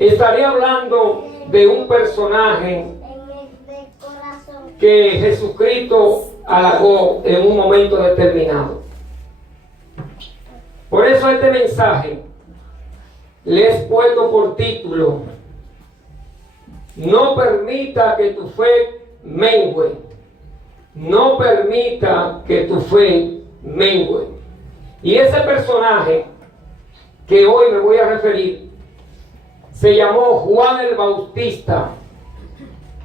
Estaré hablando de un personaje que Jesucristo halagó en un momento determinado. Por eso este mensaje le he puesto por título: no permita que tu fe mengue. No permita que tu fe mengue. Y ese personaje que hoy me voy a referir se llamó Juan el Bautista.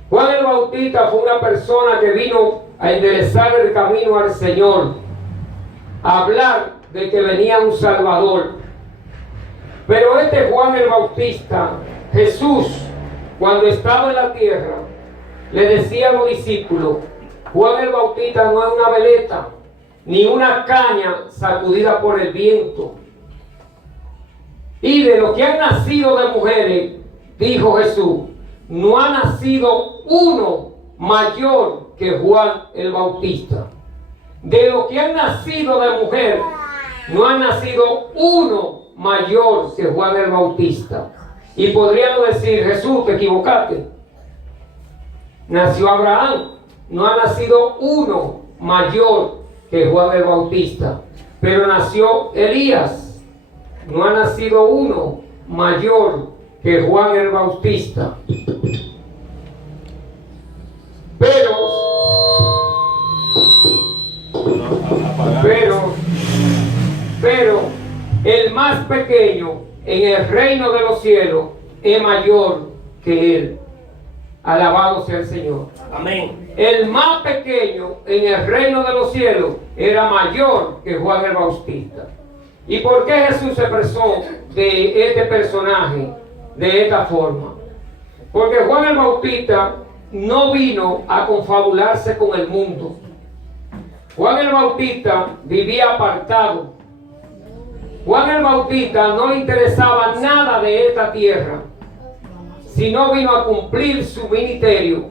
Juan el Bautista fue una persona que vino a enderezar el camino al Señor, a hablar de que venía un Salvador. Pero este Juan el Bautista, Jesús, cuando estaba en la tierra, le decía a los discípulos: Juan el Bautista no es una veleta, ni una caña sacudida por el viento. Y de lo que han nacido de mujeres, dijo Jesús, no ha nacido uno mayor que Juan el Bautista. De lo que han nacido de mujer, no ha nacido uno mayor que Juan el Bautista. Y podríamos decir: Jesús, te equivocaste. Nació Abraham, no ha nacido uno mayor que Juan el Bautista. Pero nació Elías, no ha nacido uno mayor que Juan el Bautista. Pero el más pequeño en el reino de los cielos es mayor que él. Alabado sea el Señor. Amén. El más pequeño en el reino de los cielos era mayor que Juan el Bautista. ¿Y por qué Jesús se expresó de este personaje de esta forma? Porque Juan el Bautista no vino a confabularse con el mundo. Juan el Bautista vivía apartado. Juan el Bautista no le interesaba nada de esta tierra, sino vino a cumplir su ministerio.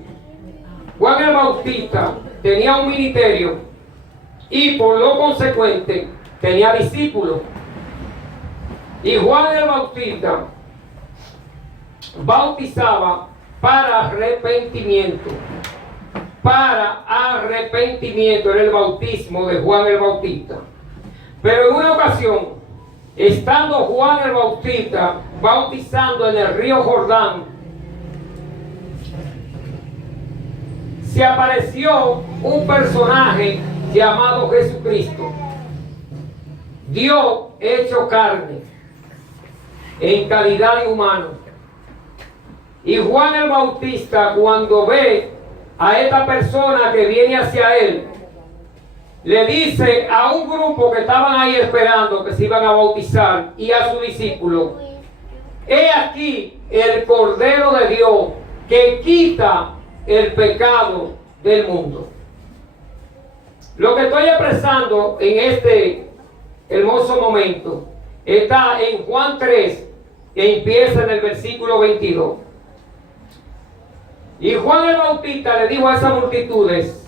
Juan el Bautista tenía un ministerio y por lo consecuente tenía discípulos. Y Juan el Bautista bautizaba para arrepentimiento. Para arrepentimiento era el bautismo de Juan el Bautista. Pero en una ocasión, estando Juan el Bautista bautizando en el río Jordán, se apareció un personaje llamado Jesucristo, Dios hecho carne, en calidad de humano. Y Juan el Bautista, cuando ve a esta persona que viene hacia él, le dice a un grupo que estaban ahí esperando que se iban a bautizar y a su discípulo: he aquí el Cordero de Dios que quita el pecado del mundo. Lo que estoy expresando en este hermoso momento está en Juan 3, que empieza en el versículo 22. Y Juan el Bautista le dijo a esas multitudes: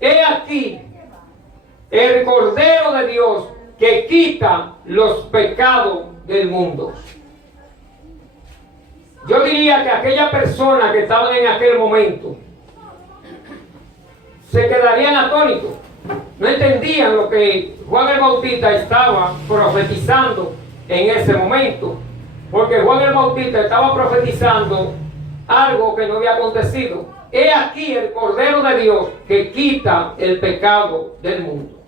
he aquí el Cordero de Dios que quita los pecados del mundo. Yo diría que aquellas personas que estaban en aquel momento se quedarían atónitos. No entendían lo que Juan el Bautista estaba profetizando en ese momento. Porque Juan el Bautista estaba profetizando algo que no había acontecido. He aquí el Cordero de Dios que quita el pecado del mundo.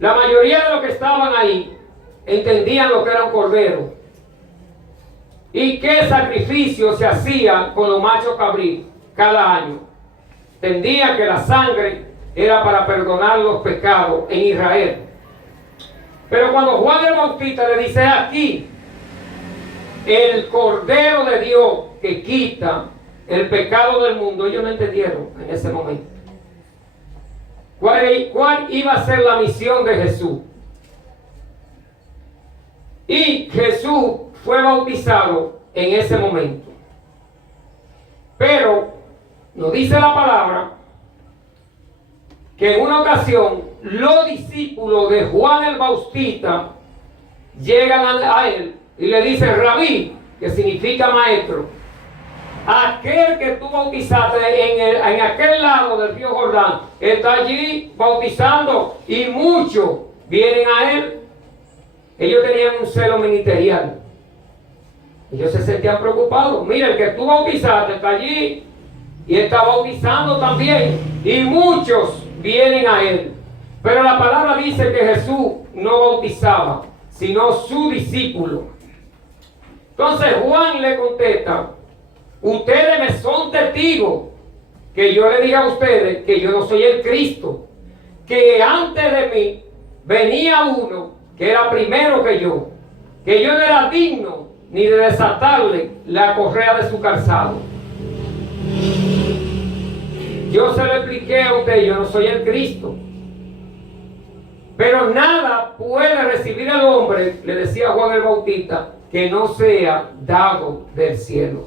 La mayoría de los que estaban ahí entendían lo que era un cordero y qué sacrificio se hacía con los machos cabríos cada año. Entendían que la sangre era para perdonar los pecados en Israel. Pero cuando Juan el Bautista le dice: aquí el Cordero de Dios que quita el pecado del mundo, ellos no entendieron en ese momento cuál iba a ser la misión de Jesús. Y Jesús fue bautizado en ese momento. Pero nos dice la palabra que en una ocasión los discípulos de Juan el Bautista llegan a él y le dice: Rabí, que significa maestro, aquel que tú bautizaste en aquel lado del río Jordán, está allí bautizando y muchos vienen a él. Ellos tenían un celo ministerial. Ellos se sentían preocupados. Mira, el que tú bautizaste está allí y está bautizando también, y muchos vienen a él. Pero la palabra dice que Jesús no bautizaba, sino su discípulo. Entonces Juan le contesta: ustedes me son testigos que yo le dije a ustedes que yo no soy el Cristo, que antes de mí venía uno que era primero que yo no era digno ni de desatarle la correa de su calzado. Yo se lo expliqué a usted: yo no soy el Cristo. Pero nada puede recibir al hombre, le decía Juan el Bautista, que no sea dado del cielo.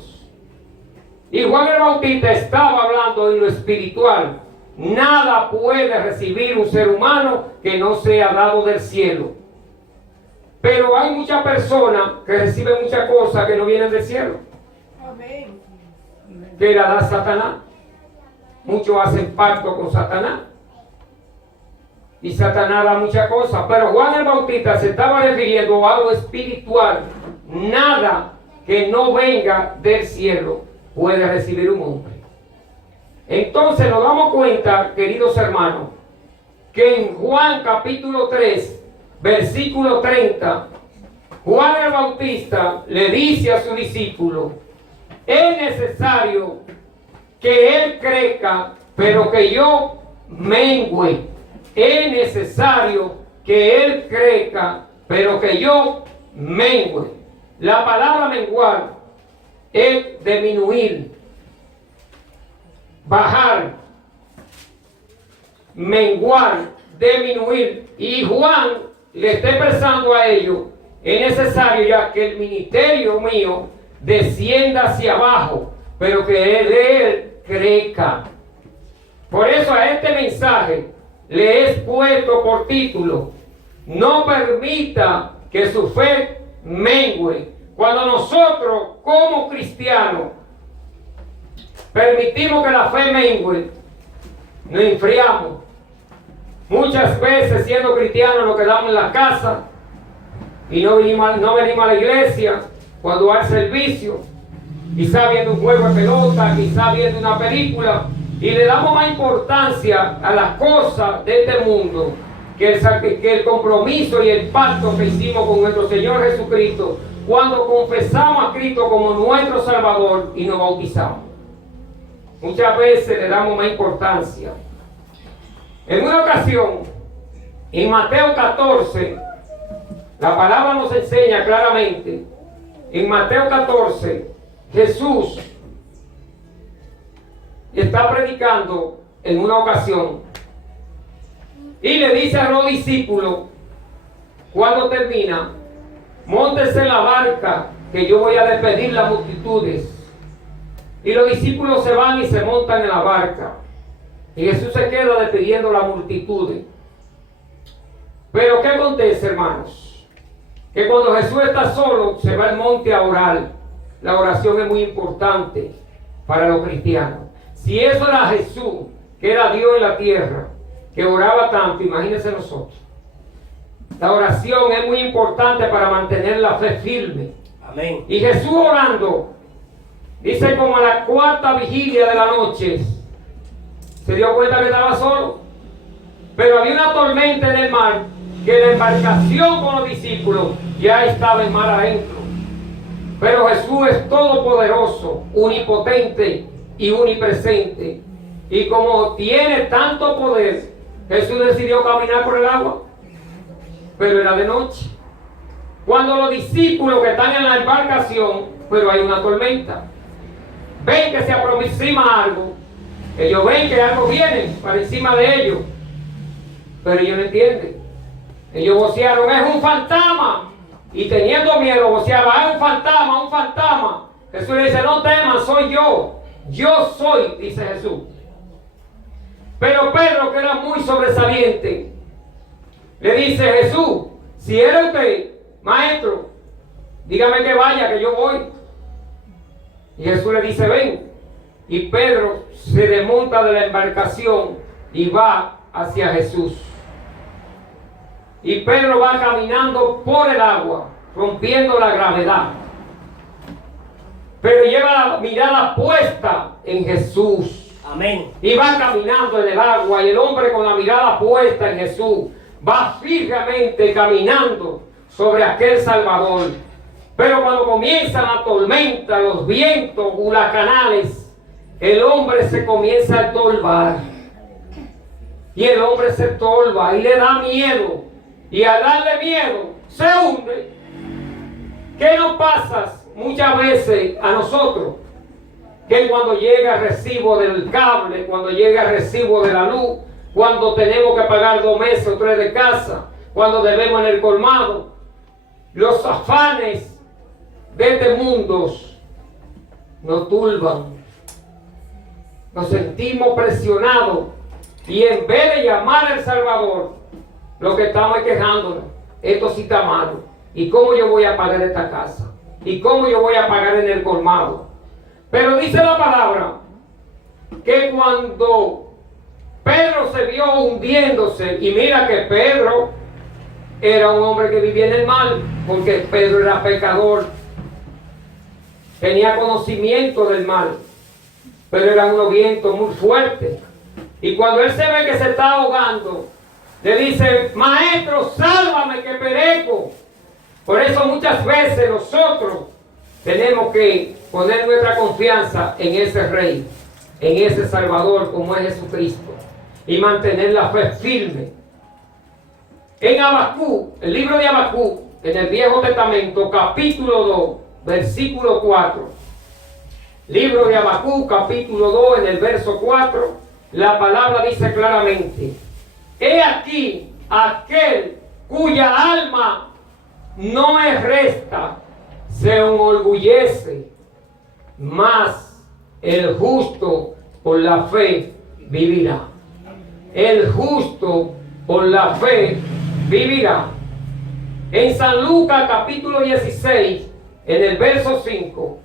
Y Juan el Bautista estaba hablando en lo espiritual. Nada puede recibir un ser humano que no sea dado del cielo. Pero hay muchas personas que reciben muchas cosas que no vienen del cielo. Amén. Que la da Satanás. Muchos hacen pacto con Satanás. Y Satanás da muchas cosas. Pero Juan el Bautista se estaba refiriendo a algo espiritual. Nada que no venga del cielo puede recibir un hombre. Entonces nos damos cuenta, queridos hermanos, que en Juan capítulo 3, versículo 30, Juan el Bautista le dice a su discípulo: es necesario que él crezca, pero que yo mengüe. Es necesario que él crezca, pero que yo mengüe. La palabra menguar es disminuir, bajar, menguar, disminuir. Y Juan le está expresando a ellos: es necesario ya que el ministerio mío descienda hacia abajo, pero que él crezca. Por eso a este mensaje le he puesto por título: no permita que su fe mengüe. Cuando nosotros como cristianos permitimos que la fe mengüe, nos enfriamos. Muchas veces, siendo cristianos, nos quedamos en la casa y no venimos a la iglesia cuando hay servicio, quizá viendo un juego de pelota, quizá viendo una película, y le damos más importancia a las cosas de este mundo que el compromiso y el pacto que hicimos con nuestro Señor Jesucristo cuando confesamos a Cristo como nuestro Salvador y nos bautizamos. Muchas veces le damos más importancia. En una ocasión, en Mateo 14, la palabra nos enseña claramente, en Mateo 14, Jesús está predicando en una ocasión y le dice a los discípulos, cuando termina: móntense en la barca que yo voy a despedir las multitudes. Y los discípulos se van y se montan en la barca. Y Jesús se queda despidiendo las multitudes. Pero ¿qué acontece, hermanos? Que cuando Jesús está solo, se va al monte a orar. La oración es muy importante para los cristianos. Si eso era Jesús, que era Dios en la tierra, que oraba tanto, imagínense nosotros. La oración es muy importante para mantener la fe firme. Amén. Y Jesús orando, dice como a la cuarta vigilia de la noche, se dio cuenta que estaba solo. Pero había una tormenta en el mar, que la embarcación con los discípulos ya estaba en mar adentro. Pero Jesús es todopoderoso, unipotente y unipresente. Y como tiene tanto poder, Jesús decidió caminar por el agua. Pero era de noche. Cuando los discípulos que están en la embarcación, pero hay una tormenta, ven que se aproxima algo, ellos ven que algo viene para encima de ellos, pero ellos no entienden. Ellos vocearon: es un fantasma. Y teniendo miedo voceaba: es un fantasma, un fantasma. Jesús le dice: no teman, soy yo. Yo soy, dice Jesús. Pero Pedro, que era muy sobresaliente, le dice: Jesús, si era usted, maestro, dígame que vaya, que yo voy. Y Jesús le dice, ven. Y Pedro se desmonta de la embarcación y va hacia Jesús. Y Pedro va caminando por el agua, rompiendo la gravedad. Pero lleva la mirada puesta en Jesús. Amén. Y va caminando en el agua, y el hombre con la mirada puesta en Jesús va firmemente caminando sobre aquel Salvador. Pero cuando comienza la tormenta, los vientos huracanales, el hombre se comienza a torbar. Y el hombre se torba y le da miedo. Y al darle miedo, se hunde. ¿Qué nos pasa muchas veces a nosotros? Que cuando llega el recibo del cable, cuando llega el recibo de la luz, cuando tenemos que pagar 2 meses o 3 de casa, cuando debemos en el colmado, los afanes de este mundo nos turban, nos sentimos presionados y en vez de llamar al Salvador, lo que estamos es quejándonos. Esto sí está malo. ¿Y cómo yo voy a pagar esta casa? ¿Y cómo yo voy a pagar en el colmado? Pero dice la palabra que cuando Pedro se vio hundiéndose, y mira que Pedro era un hombre que vivía en el mal, porque Pedro era pecador, tenía conocimiento del mal, pero era un viento muy fuerte. Y cuando él se ve que se está ahogando, le dice, maestro, sálvame que perezco. Por eso muchas veces nosotros tenemos que poner nuestra confianza en ese Rey, en ese Salvador como es Jesucristo, y mantener la fe firme. En Habacuc, el libro de Habacuc, en el Viejo Testamento, capítulo 2, versículo 4. Libro de Habacuc, capítulo 2, en el verso 4, la palabra dice claramente, he aquí aquel cuya alma no es resta, se enorgullece, mas el justo por la fe vivirá. El justo por la fe vivirá. En San Lucas capítulo 16, en el verso 5,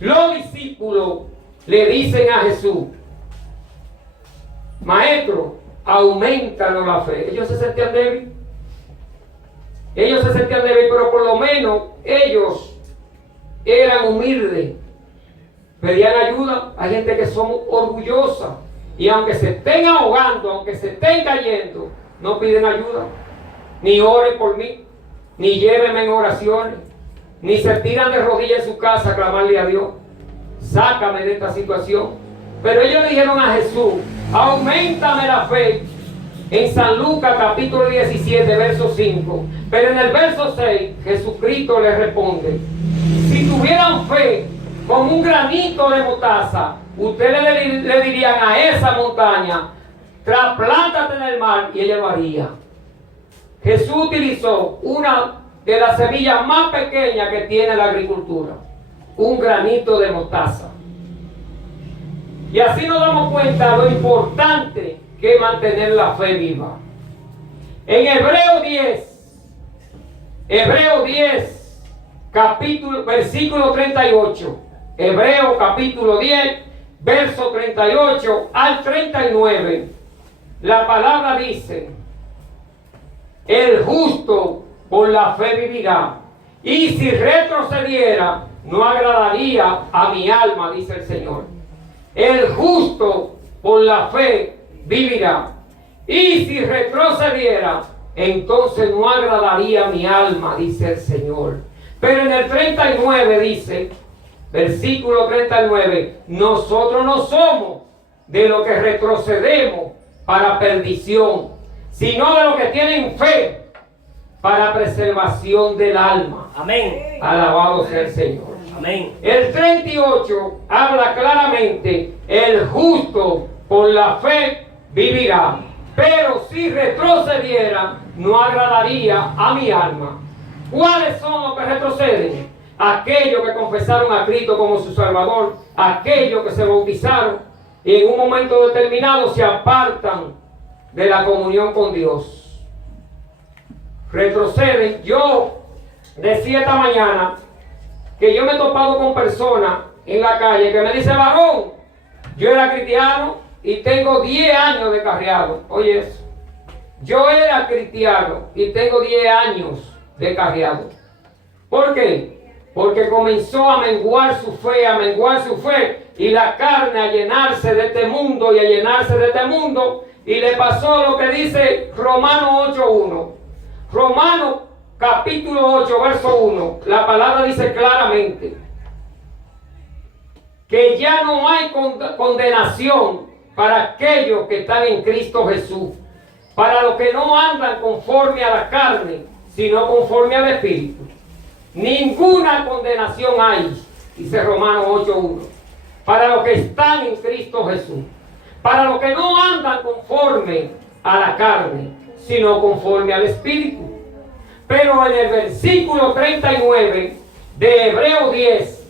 los discípulos le dicen a Jesús, maestro, aumentanos la fe. Ellos se sentían débiles. Ellos se sentían débiles, pero por lo menos ellos eran humildes. Pedían ayuda. Hay gente que son orgullosas. Y aunque se estén ahogando, aunque se estén cayendo, no piden ayuda. Ni oren por mí. Ni llévenme en oraciones. Ni se tiran de rodillas en su casa a clamarle a Dios. Sácame de esta situación. Pero ellos dijeron a Jesús, auméntame la fe. En San Lucas capítulo 17, verso 5. Pero en el verso 6, Jesucristo les responde, si tuvieran fe como un granito de mostaza, ustedes le dirían a esa montaña, trasplántate en el mar, y ella lo haría. Jesús utilizó una de las semillas más pequeñas que tiene la agricultura, un granito de mostaza. Y así nos damos cuenta de lo importante que es mantener la fe viva. En Hebreo 10, capítulo, versículo 38. Hebreo capítulo 10, verso 38 al 39. La palabra dice, el justo por la fe vivirá, y si retrocediera, no agradaría a mi alma, dice el Señor. El justo por la fe vivirá, y si retrocediera, entonces no agradaría a mi alma, dice el Señor. Pero en el 39 dice, versículo 39, nosotros no somos de los que retrocedemos para perdición, sino de los que tienen fe para preservación del alma. Amén. Alabado sea el Señor. Amén. El 38 habla claramente, el justo por la fe vivirá, pero si retrocediera, no agradaría a mi alma. ¿Cuáles son los que retroceden? Aquellos que confesaron a Cristo como su Salvador, aquellos que se bautizaron y en un momento determinado se apartan de la comunión con Dios. Retroceden. Yo decía esta mañana que yo me he topado con personas en la calle que me dicen, varón, yo era cristiano y tengo 10 años de carriado. Oye eso. Yo era cristiano y tengo 10 años de carriado. ¿Por qué? Porque comenzó a menguar su fe, y la carne a llenarse de este mundo y a llenarse de este mundo, y le pasó lo que dice Romanos 8.1. Romanos capítulo 8, verso 1, la palabra dice claramente que ya no hay condenación para aquellos que están en Cristo Jesús, para los que no andan conforme a la carne, sino conforme al Espíritu. Ninguna condenación hay, dice Romanos 8.1, para los que están en Cristo Jesús, para los que no andan conforme a la carne, sino conforme al Espíritu. Pero en el versículo 39 de Hebreo 10,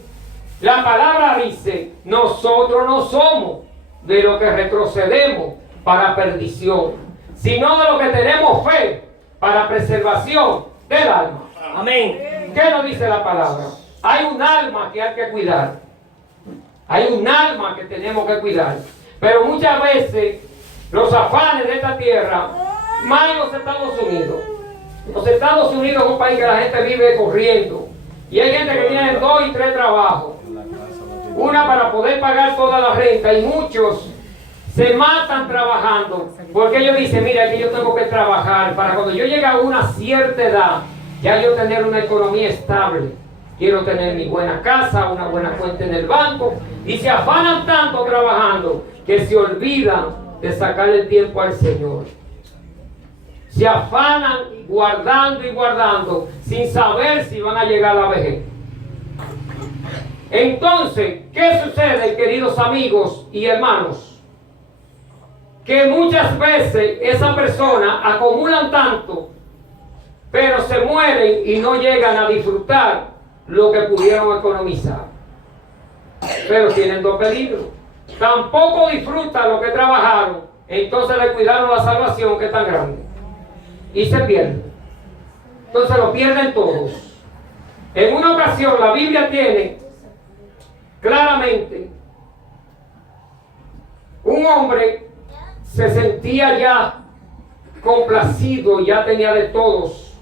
la palabra dice, nosotros no somos de los que retrocedemos para perdición, sino de los que tenemos fe para preservación del alma. Amén. ¿Qué nos dice la palabra? Hay un alma que hay que cuidar. Hay un alma que tenemos que cuidar. Pero muchas veces los afanes de esta tierra, más en los Estados Unidos. Los Estados Unidos es un país que la gente vive corriendo. Y hay gente que tiene 2 y 3 trabajos. Una para poder pagar toda la renta, y muchos se matan trabajando. Porque ellos dicen, mira, que yo tengo que trabajar para cuando yo llegue a una cierta edad, ya yo tener una economía estable. Quiero tener mi buena casa, una buena cuenta en el banco. Y se afanan tanto trabajando que se olvidan de sacarle el tiempo al Señor. Se afanan guardando y guardando sin saber si van a llegar a la vejez. Entonces, ¿qué sucede, queridos amigos y hermanos? Que muchas veces esas personas acumulan tanto, pero se mueren y no llegan a disfrutar lo que pudieron economizar. Pero tienen 2 peligros. Tampoco disfrutan lo que trabajaron, entonces le cuidaron la salvación, que es tan grande, y se pierden. Entonces lo pierden todos. En una ocasión la Biblia tiene claramente un hombre se sentía ya complacido, ya tenía de todos.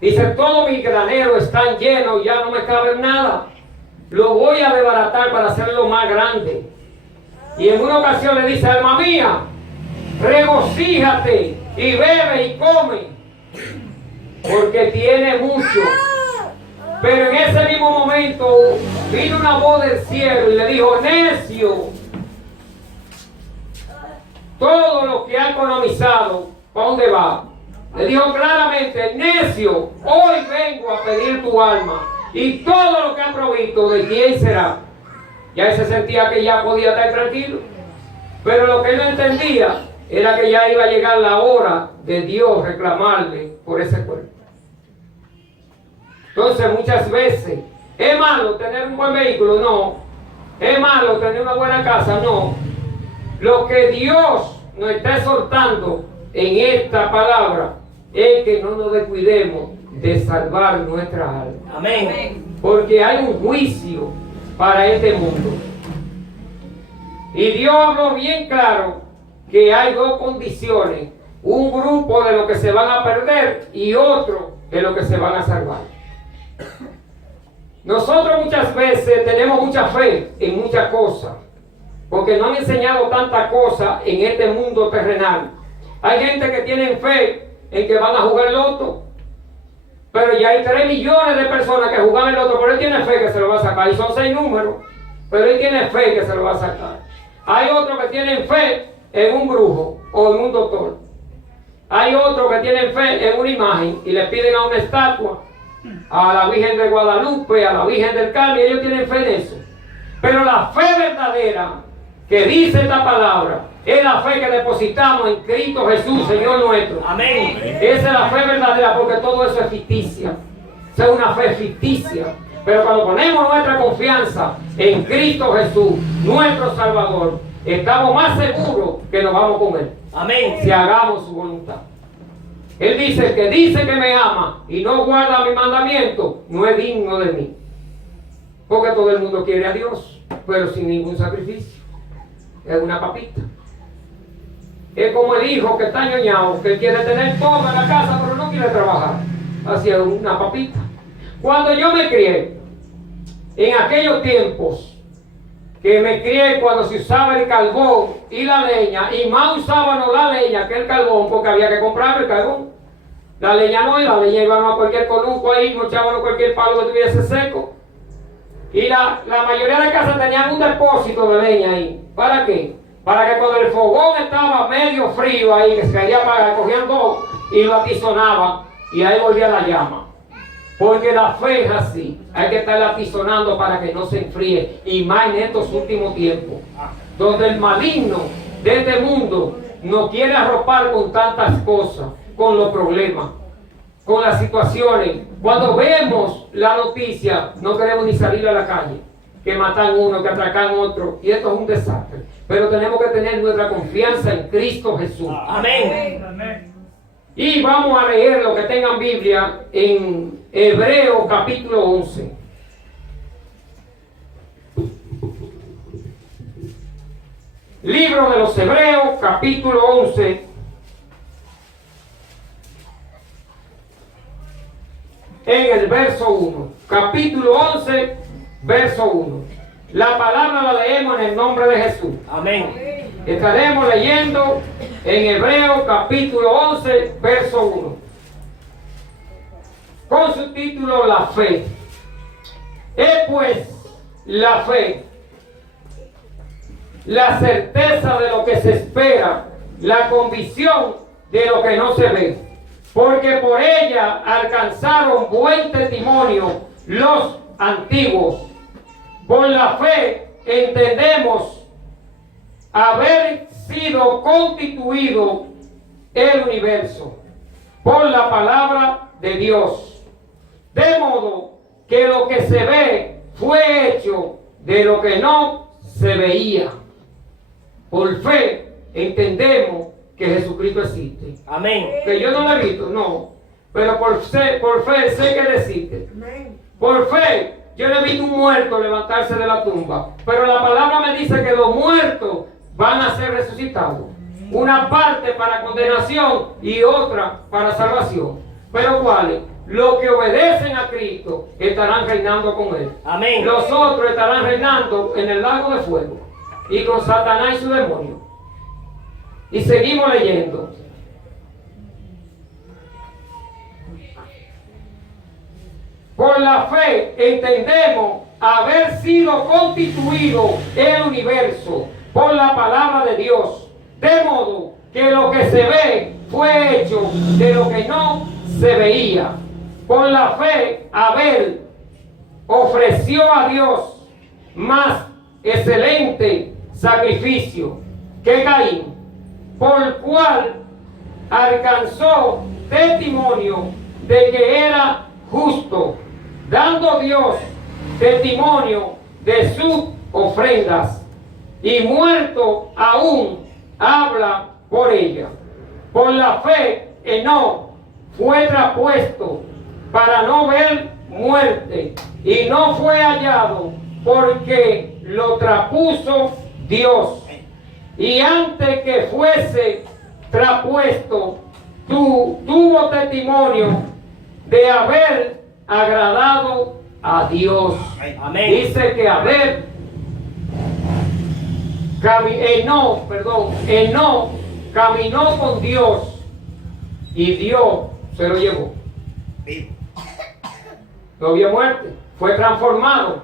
Dice, todos mis graneros están llenos, ya no me cabe nada. Lo voy a desbaratar para hacerlo más grande. Y en una ocasión le dice, alma mía, regocíjate y bebe y come, porque tiene mucho. Pero en ese mismo momento vino una voz del cielo y le dijo, necio, todo lo que ha economizado, ¿para dónde va? Le dijo claramente, necio, hoy vengo a pedir tu alma, y todo lo que ha provisto, ¿de quién será? Ya él se sentía que ya podía estar tranquilo, pero lo que él no entendía era que ya iba a llegar la hora de Dios reclamarle por ese cuerpo. Entonces muchas veces, ¿es malo tener un buen vehículo? No. ¿Es malo tener una buena casa? No. Lo que Dios nos está exhortando en esta palabra es que no nos descuidemos de salvar nuestra alma. Amén. Porque hay un juicio para este mundo. Y Dios habló bien claro que hay 2 condiciones. Un grupo de los que se van a perder y otro de los que se van a salvar. Nosotros muchas veces tenemos mucha fe en muchas cosas, porque nos han enseñado tantas cosas en este mundo terrenal. Hay gente que tiene fe en que van a jugar loto, pero ya hay 3 millones de personas que jugan el loto, pero él tiene fe que se lo va a sacar, y son 6 números, pero él tiene fe que se lo va a sacar. Hay otros que tienen fe en un brujo o en un doctor. Hay otros que tienen fe en una imagen y le piden a una estatua, a la Virgen de Guadalupe, a la Virgen del Carmen, y ellos tienen fe en eso. Pero la fe verdadera que dice esta palabra es la fe que depositamos en Cristo Jesús, Señor nuestro. Amén. Esa es la fe verdadera, porque todo eso es ficticia. Esa es una fe ficticia. Pero cuando ponemos nuestra confianza en Cristo Jesús, nuestro Salvador, estamos más seguros que nos vamos con Él. Amén. Si hagamos su voluntad. Él dice: el que dice que me ama y no guarda mi mandamiento, no es digno de mí. Porque todo el mundo quiere a Dios, pero sin ningún sacrificio. Es una papita. Es como el hijo que está ñoñado, que quiere tener todo en la casa, pero no quiere trabajar. Así es una papita. Cuando yo me crié, en aquellos tiempos, que me crié cuando se usaba el carbón y la leña, y más usábamos la leña que el carbón, porque había que comprar el carbón. La leña no, y la leña íbamos a cualquier conuco ahí, nos echábamos cualquier palo que tuviese seco. Y la mayoría de casas tenían un depósito de leña ahí. ¿Para qué? Para que cuando el fogón estaba medio frío ahí, que se caía para cogían dos y lo atizonaban, y ahí volvía la llama. Porque la fe es así, hay que estar atizonando para que no se enfríe, y más en estos últimos tiempos, donde el maligno de este mundo nos quiere arropar con tantas cosas, con los problemas, con las situaciones. Cuando vemos la noticia, no queremos ni salir a la calle, que matan uno, que atracan otro, y esto es un desastre. Pero tenemos que tener nuestra confianza en Cristo Jesús. Amén. Amén. Y vamos a leer lo que tengan Biblia en Hebreos capítulo 11. Libro de los Hebreos capítulo 11. En el verso 1. Capítulo 11, verso 1. La palabra la leemos en el nombre de Jesús. Amén. Estaremos leyendo en Hebreos capítulo 11, verso 1. Con su título, la fe. Es pues la fe, la certeza de lo que se espera, la convicción de lo que no se ve. Porque por ella alcanzaron buen testimonio los antiguos. Por la fe entendemos haber sido constituido el universo por la palabra de Dios, de modo que lo que se ve fue hecho de lo que no se veía. Por fe entendemos que Jesucristo existe. Amén. Que yo no lo he visto, no, pero por fe sé que Él existe. Amén. Por fe yo no he visto un muerto levantarse de la tumba, pero la palabra me dice que los muertos van a ser resucitados. Una parte para condenación y otra para salvación. Pero ¿cuáles? Los que obedecen a Cristo estarán reinando con Él. Amén. Los otros estarán reinando en el lago de fuego y con Satanás y su demonio. Y seguimos leyendo. Por la fe entendemos haber sido constituido el universo por la palabra de Dios, de modo que lo que se ve fue hecho de lo que no se veía. Por la fe Abel ofreció a Dios más excelente sacrificio que Caín, por cual alcanzó testimonio de que era justo, dando Dios testimonio de sus ofrendas, y muerto aún habla por ella. Por la fe Enoc fue traspuesto para no ver muerte, y no fue hallado porque lo traspuso Dios. Y antes que fuese traspuesto, tuvo testimonio de haber agradado a Dios. Amén. Dice que Enoc caminó con Dios y Dios se lo llevó. No vio muerte, fue transformado,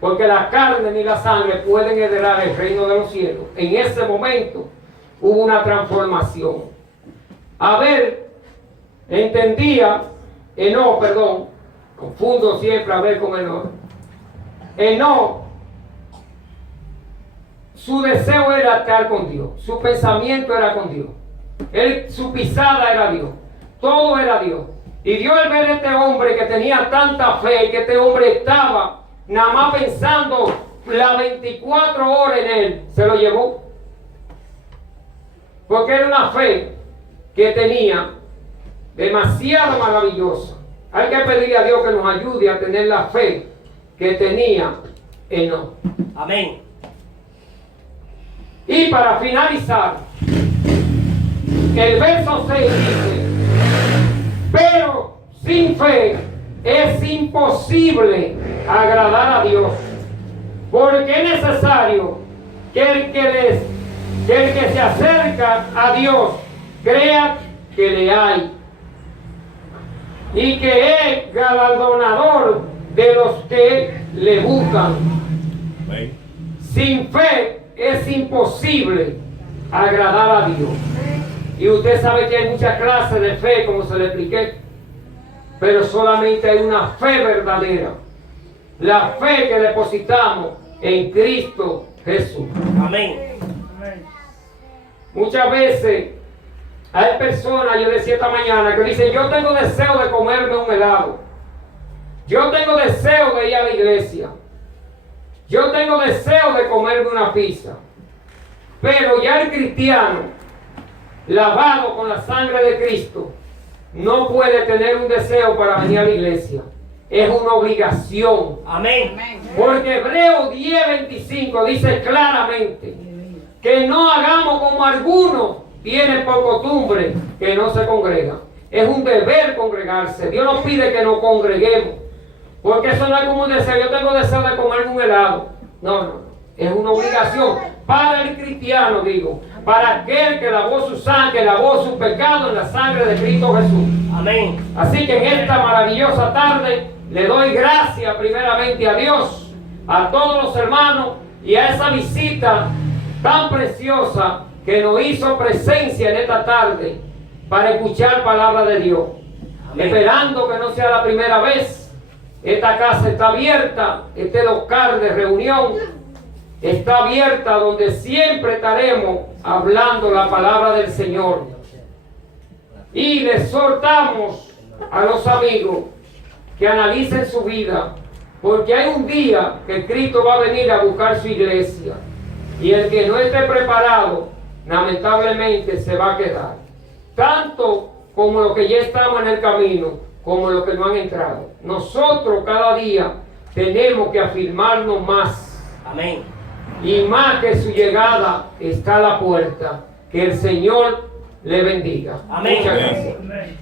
porque la carne ni la sangre pueden heredar el reino de los cielos. En ese momento hubo una transformación. Abel entendía, confundo siempre a Abel con Enoc. Enoc, su deseo era estar con Dios, su pensamiento era con Dios, su pisada era Dios, todo era Dios. Y Dios, al ver a este hombre que tenía tanta fe, que este hombre estaba nada más pensando las 24 horas en él, se lo llevó. Porque era una fe que tenía demasiado maravillosa. Hay que pedirle a Dios que nos ayude a tener la fe que tenía Enoc. Amén. Y para finalizar, el verso 6 dice: pero sin fe es imposible agradar a Dios, porque es necesario que el que se acerca a Dios crea que le hay y que es galardonador de los que le buscan. Amén. Sin fe es imposible agradar a Dios. Y usted sabe que hay muchas clases de fe, como se le expliqué, pero solamente hay una fe verdadera, la fe que depositamos en Cristo Jesús. Amén. Muchas veces hay personas, yo decía esta mañana, que dicen: yo tengo deseo de comerme un helado, yo tengo deseo de ir a la iglesia, yo tengo deseo de comerme una pizza. Pero ya el cristiano, lavado con la sangre de Cristo, no puede tener un deseo para venir a la iglesia. Es una obligación. Amén. Porque Hebreos 10:25 dice claramente que no hagamos como algunos tienen por costumbre que no se congregan. Es un deber congregarse. Dios nos pide que nos congreguemos. Porque eso no es como un deseo. Yo tengo deseo de comerme un helado. No. Es una obligación para el cristiano, digo. Para aquel que lavó su sangre, que lavó su pecado en la sangre de Cristo Jesús. Amén. Así que en esta maravillosa tarde le doy gracias primeramente a Dios, a todos los hermanos y a esa visita tan preciosa que nos hizo presencia en esta tarde para escuchar palabra de Dios. Amén. Esperando que no sea la primera vez. Esta casa está abierta, este local de reunión está abierta, donde siempre estaremos hablando la palabra del Señor. Y le exhortamos a los amigos que analicen su vida, porque hay un día que Cristo va a venir a buscar su iglesia, y el que no esté preparado lamentablemente se va a quedar, tanto como los que ya estamos en el camino como los que no han entrado. Nosotros cada día tenemos que afirmarnos más. Amén. Y más que su llegada está a la puerta. Que el Señor le bendiga. Amén. Muchas gracias. Amén.